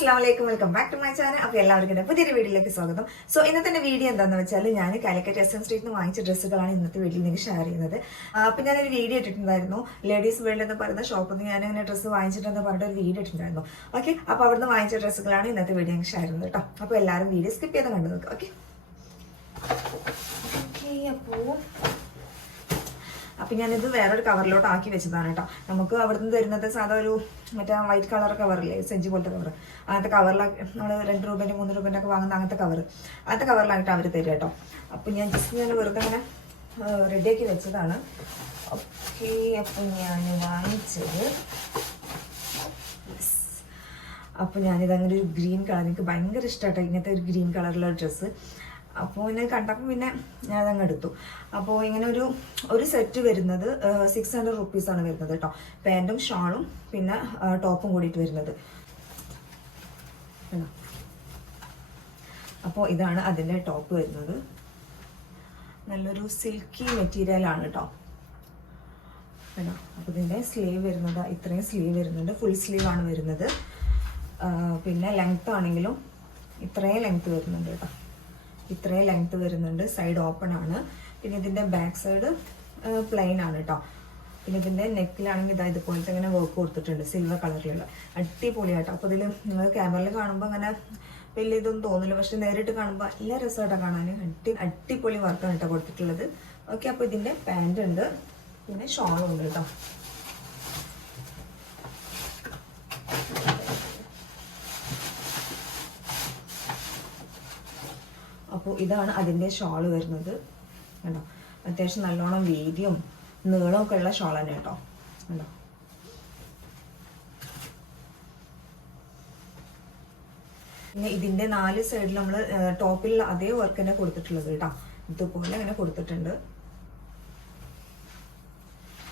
Assalamualaikum, welcome back to my channel. അപ്പോൾ എല്ലാവർക്കും പുതിയൊരു വീഡിയോയിലേക്ക് സ്വാഗതം. സോ ഇന്നത്തെ വീഡിയോ എന്താണെന്ന് വെച്ചാൽ ഞാൻ കാലിക്കറ്റ് SM സ്ട്രീറ്റിൽ നിന്ന് വാങ്ങിച്ച ഡ്രസ്സുകളാണ് ഇന്നത്തെ വീഡിയോയിൽ നിങ്ങൾക്ക് ഷെയർ ചെയ്യുന്നത്. അപ്പോൾ ഞാനൊരു വീഡിയോ ഇട്ടിട്ടുണ്ടായിരുന്നു, ലേഡീസ് വേൾഡ് എന്ന് പറയുന്ന ഷോപ്പിൽ നിന്ന് ഞാൻ അങ്ങനെ ഡ്രസ്സ് വാങ്ങിച്ചിട്ടെന്ന് പറഞ്ഞിട്ട് ഒരു വീഡിയോ ഇട്ടിട്ടുണ്ടായിരുന്നു. ഓക്കെ, അപ്പോൾ അവിടുന്ന് വാങ്ങിച്ച ഡ്രസ്സുകളാണ് ഇന്നത്തെ വീഡിയോ ഞങ്ങൾക്ക് ഷെയർ ചെയ്യുന്നത് കേട്ടോ. അപ്പോൾ എല്ലാവരും വീഡിയോ സ്കിപ്പ് ചെയ്ത് കണ്ടു നോക്കുക. ഓക്കെ അപ്പം ഞാനിത് വേറൊരു കവറിലോട്ട് ആക്കി വെച്ചതാണ് കേട്ടോ. നമുക്ക് അവിടുന്ന് തരുന്നത് സാധാ ഒരു മറ്റേ വൈറ്റ് കളർ കവറില്ലേ, സെഞ്ചി പോലത്തെ കവർ, അങ്ങനത്തെ കവറിലാക്കി നമ്മൾ 2 രൂപേൻ്റെ 3 രൂപേൻ്റെ ഒക്കെ വാങ്ങുന്ന അങ്ങനത്തെ കവറിലാക്കിയിട്ട് അവർ തരും കേട്ടോ. അപ്പം ഞാൻ വെറുതെ അങ്ങനെ റെഡിയാക്കി വെച്ചതാണ്. ഓക്കെ, അപ്പം ഞാൻ വാങ്ങിച്ചത് ഞാനിതങ്ങനെ ഒരു ഗ്രീൻ കളർ, എനിക്ക് ഭയങ്കര ഇഷ്ടമായിട്ടോ ഇങ്ങനത്തെ ഒരു ഗ്രീൻ കളറിലുള്ള ഡ്രസ്സ്. അപ്പോൾ ഇങ്ങനെ കണ്ടപ്പോൾ പിന്നെ ഞാനതങ്ങ് എടുത്തു. അപ്പോൾ ഇങ്ങനെ ഒരു സെറ്റ് വരുന്നത് 600 റുപ്പീസാണ് വരുന്നത് കേട്ടോ. പാൻറ്റും ഷാളും പിന്നെ ടോപ്പും കൂടിയിട്ട് വരുന്നത്. അപ്പോൾ ഇതാണ് അതിൻ്റെ ടോപ്പ് വരുന്നത്. നല്ലൊരു സിൽക്കി മെറ്റീരിയലാണ് കേട്ടോ. അപ്പോൾ ഇതിൻ്റെ സ്ലീവ് വരുന്നത് ഇത്രയും സ്ലീവ് വരുന്നുണ്ട്, ഫുൾ സ്ലീവാണ് വരുന്നത്. പിന്നെ ലെങ്ത് ആണെങ്കിലും ഇത്രയും ലെങ്ത് വരുന്നുണ്ട് കേട്ടോ, ഇത്രയും ലെങ്ത് വരുന്നുണ്ട്. സൈഡ് ഓപ്പൺ ആണ്. പിന്നെ ഇതിൻ്റെ ബാക്ക് സൈഡ് പ്ലെയിൻ ആണ് കേട്ടോ. പിന്നെ ഇതിൻ്റെ നെക്കിലാണെങ്കിൽ ഇതാ ഇതുപോലത്തെ ഇങ്ങനെ വർക്ക് കൊടുത്തിട്ടുണ്ട്, സിൽവർ കളറിലുള്ള അടിപൊളിയാട്ടോ. അപ്പോൾ ഇതിൽ നിങ്ങൾ ക്യാമറയിൽ കാണുമ്പോൾ അങ്ങനെ വലിയ ഇതൊന്നും തോന്നില്ല, പക്ഷെ നേരിട്ട് കാണുമ്പോൾ നല്ല രസമായിട്ടാണ് കാണാൻ. അടിപൊളി വർക്കാണ് കേട്ടോ കൊടുത്തിട്ടുള്ളത്. ഓക്കെ, അപ്പോൾ ഇതിൻ്റെ പാൻറ് ഉണ്ട്, പിന്നെ ഷോളും ഉണ്ട് കേട്ടോ. അപ്പോൾ ഇതാണ് അതിൻ്റെ ഷോള് വരുന്നത് കേട്ടോ. അത്യാവശ്യം നല്ലോണം വീതിയും നീളമൊക്കെ ഉള്ള ഷോൾ തന്നെ കേട്ടോ. കേട്ടോ, പിന്നെ ഇതിൻ്റെ 4 സൈഡിൽ നമ്മൾ ടോപ്പിൽ അതേ വർക്ക് തന്നെ കൊടുത്തിട്ടുള്ളത് കേട്ടോ. ഇതുപോലെ അങ്ങനെ കൊടുത്തിട്ടുണ്ട്.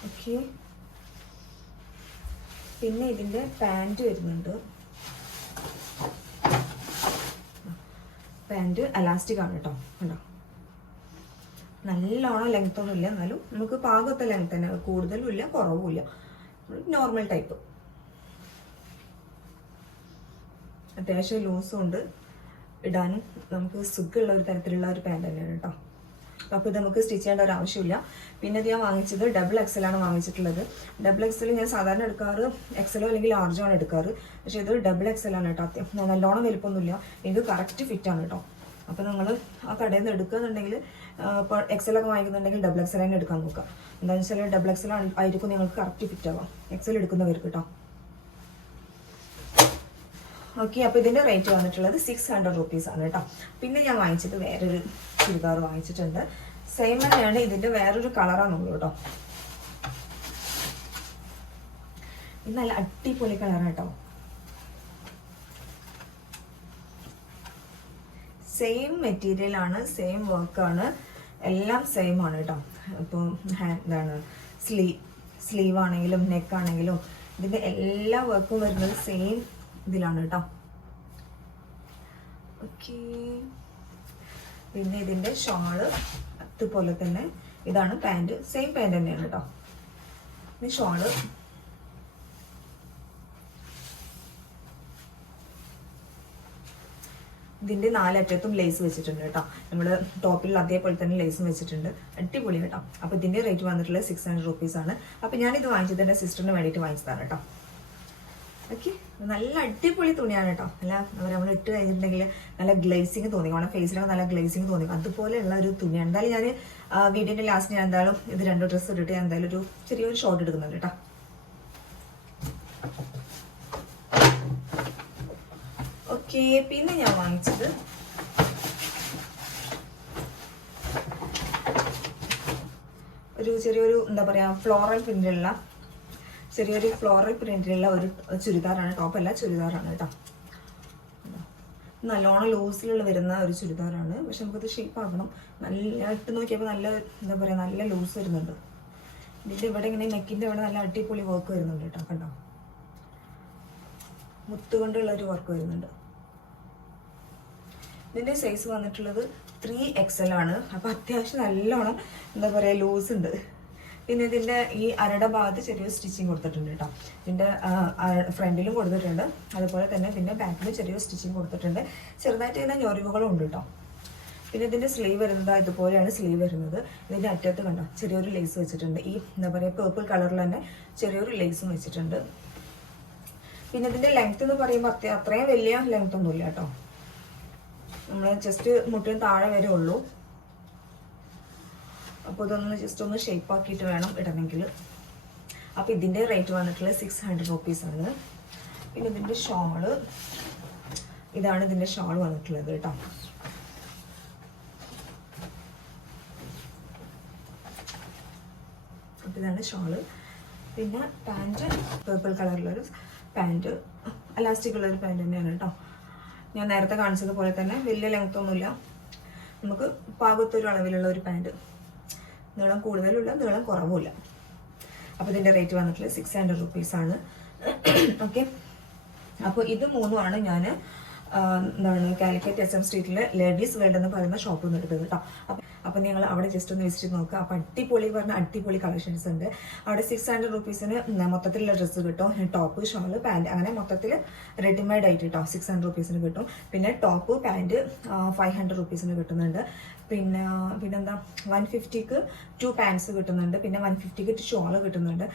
ഓക്കെ, പിന്നെ ഇതിൻ്റെ പാൻറ് വരുന്നുണ്ട്. പാൻറ് അലാസ്റ്റിക് ആണ് കേട്ടോ. കണ്ടോ, നല്ലോണം ലെങ്ത് ഒന്നും ഇല്ല, എന്നാലും നമുക്ക് പാകത്തെ ലെങ്ത് തന്നെ, കൂടുതലും ഇല്ല കുറവും ഇല്ല, നോർമൽ ടൈപ്പ്. അത്യാവശ്യം ലൂസും ഉണ്ട്, ഇടാനും നമുക്ക് സുഖമുള്ള ഒരു തരത്തിലുള്ള ഒരു പാൻറ് തന്നെയാണ് കേട്ടോ. അപ്പോൾ ഇത് നമുക്ക് സ്റ്റിച്ച് ചെയ്യേണ്ട ഒരു ആവശ്യമില്ല. പിന്നെ ഇത് ഞാൻ വാങ്ങിച്ചത് XXL ആണ് വാങ്ങിച്ചിട്ടുള്ളത്. XXL ഞാൻ സാധാരണ എടുക്കാറ് XL അല്ലെങ്കിൽ ലാർജോ ആണ് എടുക്കാറ്, പക്ഷേ ഇത് XXL ആണ് കേട്ടോ. നല്ലോണം വലിപ്പമൊന്നുമില്ല, ഇത് കറക്റ്റ് ഫിറ്റ് ആണ് കേട്ടോ. അപ്പോൾ നിങ്ങൾ ആ കടയിൽ നിന്ന് എടുക്കുകയെന്നുണ്ടെങ്കിൽ ഇപ്പോൾ XL ഒക്കെ വാങ്ങിക്കുന്നുണ്ടെങ്കിൽ XXL തന്നെ എടുക്കാൻ നോക്കുക. എന്താണെന്ന് വെച്ചാൽ XXL ആയിരിക്കും നിങ്ങൾക്ക് കറക്റ്റ് ഫിറ്റ് ആവാം, XL എടുക്കുന്നവർക്ക് കേട്ടോ. ഓക്കെ, അപ്പോൾ ഇതിൻ്റെ റേറ്റ് വന്നിട്ടുള്ളത് 600 റുപ്പീസാണ് കേട്ടോ. പിന്നെ ഞാൻ വാങ്ങിച്ചത് വേറൊരു ചുരിദാർ വാങ്ങിച്ചിട്ടുണ്ട്, സെയിം തന്നെയാണ്, ഇതിൻ്റെ വേറൊരു കളറാണുള്ളൂ കേട്ടോ. ഇത് നല്ല അടിപൊളി കളറാണ് കേട്ടോ. സെയിം മെറ്റീരിയൽ ആണ്, സെയിം വർക്കാണ്, എല്ലാം സെയിം ആണ് കേട്ടോ. ഇപ്പോൾ എന്താണ് സ്ലീവ് ആണെങ്കിലും നെക്ക് ആണെങ്കിലും ഇതിൻ്റെ എല്ലാ വർക്കും വരുന്നത് സെയിം ഇതിലാണ് കേട്ടോ. ഓക്കെ, പിന്നെ ഇതിൻ്റെ ഷോള് അതുപോലെ തന്നെ, ഇതാണ് പാൻറ്, സെയിം പാൻറ് തന്നെയാണ് കേട്ടോ. പിന്നെ ഷോള് ഇതിൻ്റെ 4 അറ്റത്തും ലേസ് വെച്ചിട്ടുണ്ട് കേട്ടോ. നമ്മൾ ടോപ്പിൽ അതേപോലെ തന്നെ ലേസും വെച്ചിട്ടുണ്ട്, അടിപൊളി കേട്ടോ. അപ്പോൾ ഇതിൻ്റെ റേറ്റ് വന്നിട്ടുള്ളത് 600 റുപ്പീസാണ്. അപ്പോൾ ഞാനിത് വാങ്ങിച്ചത് എൻ്റെ സിസ്റ്ററിന് വേണ്ടിയിട്ട് വാങ്ങിച്ചതാണ് കേട്ടോ. ഓക്കെ, നല്ല അടിപൊളി തുണിയാണ് കേട്ടോ. നല്ല നമ്മൾ ഇട്ട് കഴിഞ്ഞിട്ടുണ്ടെങ്കിൽ നല്ല ഗ്ലേസിങ് തോന്നി, നമ്മുടെ ഫേസിലൊക്കെ നല്ല ഗ്ലേസിങ് തോന്നി, അതുപോലെയുള്ള ഒരു തുണിയാണ്. എന്തായാലും ഞാൻ വീഡിയോൻ്റെ ലാസ്റ്റ് ഞാൻ എന്തായാലും ഇത് 2 ഡ്രസ്സ് ഇട്ടിട്ട് ഞാൻ എന്തായാലും ഒരു ചെറിയൊരു ഷോർട്ട് എടുക്കുന്നുണ്ട് കേട്ടോ. ഓക്കെ, പിന്നെ ഞാൻ വാങ്ങിച്ചത് ഒരു ചെറിയൊരു എന്താ പറയുക ഫ്ലോറൽ പ്രിന്റിലുള്ള ഒരു ചുരിദാറാണ്, ടോപ്പല്ല ചുരിദാറാണ് കേട്ടോ. നല്ലോണം ലൂസിലുള്ള വരുന്ന ഒരു ചുരിദാറാണ്, പക്ഷെ നമുക്കത് ഷേപ്പ് ആക്കണം. നല്ല ഇട്ട് നോക്കിയപ്പോൾ നല്ല എന്താ പറയുക നല്ല ലൂസ് വരുന്നുണ്ട്. ഇതിൻ്റെ ഇവിടെ ഇങ്ങനെ നെക്കിൻ്റെ ഇവിടെ നല്ല അടിപൊളി വർക്ക് വരുന്നുണ്ട് കേട്ടോ. കണ്ടോ, മുത്തുകൊണ്ടുള്ള ഒരു വർക്ക് വരുന്നുണ്ട്. ഇതിൻ്റെ സൈസ് വന്നിട്ടുള്ളത് 3XL ആണ്. അപ്പോൾ അത്യാവശ്യം നല്ലോണം എന്താ പറയുക ലൂസ് ഉണ്ട്, പിന്നെ ഇതിൻ്റെ ഈ അരയുടെ ഭാഗത്ത് ചെറിയൊരു സ്റ്റിച്ചിങ് കൊടുത്തിട്ടുണ്ട് കേട്ടോ. ഇതിൻ്റെ ഫ്രണ്ടിലും കൊടുത്തിട്ടുണ്ട്, അതുപോലെ തന്നെ ഇതിൻ്റെ ബാക്കിലും ചെറിയൊരു സ്റ്റിച്ചിങ് കൊടുത്തിട്ടുണ്ട്. ചെറുതായിട്ട് ഇങ്ങനെ ഞൊറിവുകളും ഉണ്ട് കേട്ടോ. പിന്നെ ഇതിൻ്റെ സ്ലീവ് വരുന്നത് ഇതുപോലെയാണ് സ്ലീവ് വരുന്നത്. ഇതിൻ്റെ അറ്റത്ത് കണ്ടോ ചെറിയൊരു ലേസ് വെച്ചിട്ടുണ്ട്. ഈ എന്താ പറയുക പേർപ്പിൾ കളറിൽ തന്നെ ചെറിയൊരു ലേസും വെച്ചിട്ടുണ്ട്. പിന്നെ ഇതിൻ്റെ ലെങ്ത് എന്ന് പറയുമ്പോൾ അത്രയും വലിയ ലെങ്ത് ഒന്നുമില്ല കേട്ടോ. നമ്മൾ ജസ്റ്റ് മുട്ടിന് താഴെ വരെ ഉള്ളൂ. അപ്പോൾ ഇതൊന്ന് ജസ്റ്റ് ഒന്ന് ഷേപ്പ് ആക്കിയിട്ട് വേണം ഇടണമെങ്കിൽ. അപ്പോൾ ഇതിൻ്റെ റേറ്റ് വന്നിട്ടുള്ളത് 600 റുപ്പീസാണ്. പിന്നെ ഇതിൻ്റെ ഷോള് ഇതാണ്. ഇതിൻ്റെ ഷോൾ വന്നിട്ടുള്ളത് കേട്ടോ. അപ്പോൾ ഇതാണ് ഷോള്. പിന്നെ പാൻറ്റ് പേർപ്പിൾ കളറിലൊരു പാൻറ്റ്, അലാസ്റ്റിക് ഉള്ളൊരു പാൻറ്റ് തന്നെയാണ് കേട്ടോ. ഞാൻ നേരത്തെ കാണിച്ചതുപോലെ തന്നെ വലിയ ലെങ്ത് ഒന്നുമില്ല, നമുക്ക് പാകത്തൊരു അളവിലുള്ള ഒരു പാൻറ്റ്. നീളം കൂടുതലുമില്ല, നീളം കുറവുമില്ല. അപ്പോൾ ഇതിൻ്റെ റേറ്റ് വന്നിട്ടുള്ളത് 600 റുപ്പീസാണ്. ഓക്കെ, അപ്പോൾ ഇത് മൂന്നുമാണ് ഞാൻ എന്താണ് കാലിക്കറ്റ് SM സ്ട്രീറ്റിലെ ലേഡീസ് വേൾഡ് എന്ന് പറയുന്ന ഷോപ്പിൽ നിന്ന് എടുത്തത് കേട്ടോ. അപ്പോൾ നിങ്ങൾ അവിടെ ജസ്റ്റ് ഒന്ന് വിസിറ്റ് നോക്കുക. അപ്പോൾ അടിപൊളി കളക്ഷൻസ് ഉണ്ട് അവിടെ. 600 റുപ്പീസിന് മൊത്തത്തിലുള്ള ഡ്രസ്സ് കിട്ടും. ടോപ്പ്, ഷോള്, പാൻറ്റ്, അങ്ങനെ മൊത്തത്തിൽ റെഡിമെയ്ഡ് ആയിട്ട് കേട്ടോ 600 റുപ്പീസിന് കിട്ടും. പിന്നെ ടോപ്പ്, പാൻറ്റ് 500 റുപ്പീസിന് കിട്ടുന്നുണ്ട്. പിന്നെന്താ 150ക്ക് 2 പാൻറ്റ്സ് കിട്ടുന്നുണ്ട്. പിന്നെ 150ക്ക് 2 ഷോള് കിട്ടുന്നുണ്ട്.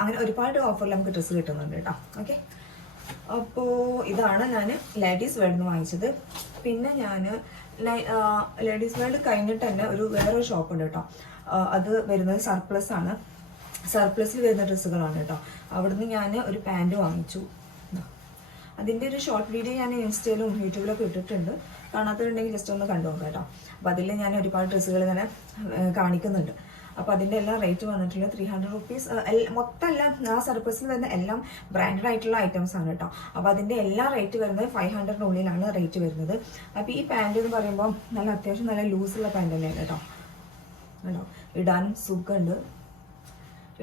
അങ്ങനെ ഒരുപാട് ഓഫറിൽ നമുക്ക് ഡ്രസ്സ് കിട്ടുന്നുണ്ട് കേട്ടോ. ഓക്കെ, അപ്പോൾ ഇതാണ് ഞാൻ ലേഡീസ് വേൾഡിൽ നിന്ന് വാങ്ങിച്ചത്. പിന്നെ ഞാൻ ലേഡീസ് വേൾഡ് കഴിഞ്ഞിട്ട് തന്നെ വേറൊരു ഷോപ്പ് ഉണ്ട് കേട്ടോ. അത് വരുന്നത് സർപ്ലസ് ആണ്. സർപ്ലസിൽ വരുന്ന ഡ്രസ്സുകളാണ് കേട്ടോ. അവിടുന്ന് ഞാൻ ഒരു പാൻറ് വാങ്ങിച്ചു. അതിൻ്റെ ഒരു ഷോർട്ട് വീഡിയോ ഞാൻ ഇൻസ്റ്റയിലും യൂട്യൂബിലൊക്കെ ഇട്ടിട്ടുണ്ട്. കാണാത്തതുണ്ടെങ്കിൽ ജസ്റ്റ് ഒന്ന് കണ്ടു നോക്കാം കേട്ടോ. അപ്പോൾ അതിൽ ഞാൻ ഒരുപാട് ഡ്രസ്സുകൾ ഇങ്ങനെ കാണിക്കുന്നുണ്ട്. അപ്പോൾ അതിൻ്റെ എല്ലാം റേറ്റ് വന്നിട്ടുള്ള 300 റുപ്പീസ്. മൊത്തമല്ല, ആ സർപ്ലസിൽ വരുന്ന എല്ലാം ബ്രാൻഡഡ് ആയിട്ടുള്ള ഐറ്റംസ് ആണ് കേട്ടോ. അപ്പോൾ അതിൻ്റെ എല്ലാ റേറ്റ് വരുന്നത് 500-നുള്ളിലാണ് റേറ്റ് വരുന്നത്. അപ്പോൾ ഈ പാൻറ് എന്ന് പറയുമ്പോൾ അത്യാവശ്യം നല്ല ലൂസുള്ള പാൻറ് തന്നെയാണ് കേട്ടോ. കേട്ടോ, ഇടാനും സുഖമുണ്ട്,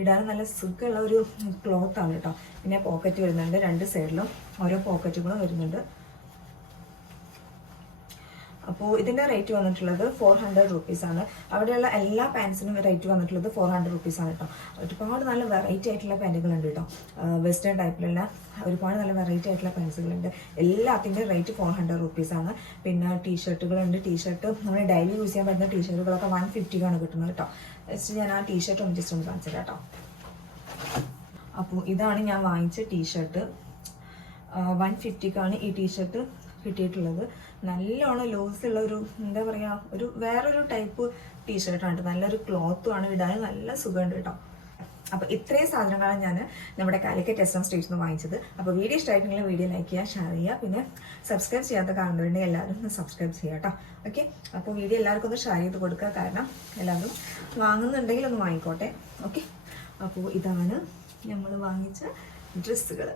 ഇടാനും നല്ല സുഖമുള്ള ഒരു ക്ലോത്താണ് കേട്ടോ. പിന്നെ പോക്കറ്റ് വരുന്നുണ്ട്, 2 സൈഡിലും ഓരോ പോക്കറ്റുകളും വരുന്നുണ്ട്. അപ്പോൾ ഇതിൻ്റെ റേറ്റ് വന്നിട്ടുള്ളത് 400 റുപ്പീസാണ്. അവിടെയുള്ള എല്ലാ പാൻസിനും റേറ്റ് വന്നിട്ടുള്ളത് 400 റുപ്പീസാണ് കേട്ടോ. ഒരുപാട് നല്ല വെറൈറ്റി ആയിട്ടുള്ള പാൻറ്റുകളുണ്ട് കേട്ടോ. വെസ്റ്റേൺ ടൈപ്പിലുള്ള ഒരുപാട് നല്ല വെറൈറ്റി ആയിട്ടുള്ള പാൻസുകളുണ്ട്. എല്ലാത്തിൻ്റെ റേറ്റ് 400 റുപ്പീസാണ്. പിന്നെ ടീഷർട്ടുകളുണ്ട്. ടീഷർട്ട് നമ്മൾ ഡെയിലി യൂസ് ചെയ്യാൻ പറ്റുന്ന ടീഷർട്ടുകളൊക്കെ 150ക്കാണ് കിട്ടുന്നത് കേട്ടോ. ജസ്റ്റ് ഞാൻ ആ ടീഷർട്ട് ഒന്ന് ജസ്റ്റ് ഒന്ന് കാണിച്ചു കേട്ടോ. അപ്പോൾ ഇതാണ് ഞാൻ വാങ്ങിച്ച ടീഷർട്ട്. 150ക്കാണ് ഈ ടീഷർട്ട് കിട്ടിയിട്ടുള്ളത്. നല്ലോണം ലൂസുള്ള ഒരു എന്താ പറയുക, വേറൊരു ടൈപ്പ് ടീഷർട്ടാണ്. നല്ലൊരു ക്ലോത്തുമാണ്, ഇടാൻ നല്ല സുഖമുണ്ട് കേട്ടോ. അപ്പോൾ ഇത്രയും സാധനങ്ങളാണ് ഞാൻ നമ്മുടെ കാലിക്കറ്റ് SM സ്ട്രീറ്റിൽ നിന്ന് വാങ്ങിച്ചത്. അപ്പോൾ വീഡിയോ ഇഷ്ടമായിട്ടുണ്ടെങ്കിൽ വീഡിയോ ലൈക്ക് ചെയ്യുക, ഷെയർ ചെയ്യുക. പിന്നെ സബ്സ്ക്രൈബ് ചെയ്യാത്ത കാണുന്നുണ്ടെങ്കിൽ എല്ലാവരും ഒന്ന് സബ്സ്ക്രൈബ് ചെയ്യുക കേട്ടോ. ഓക്കെ, അപ്പോൾ വീഡിയോ എല്ലാവർക്കും ഒന്ന് ഷെയർ ചെയ്ത് കൊടുക്കുക, കാരണം എല്ലാവരും വാങ്ങുന്നുണ്ടെങ്കിൽ ഒന്ന് വാങ്ങിക്കോട്ടെ. ഓക്കെ, അപ്പോൾ ഇതാണ് നമ്മൾ വാങ്ങിച്ച ഡ്രസ്സുകൾ.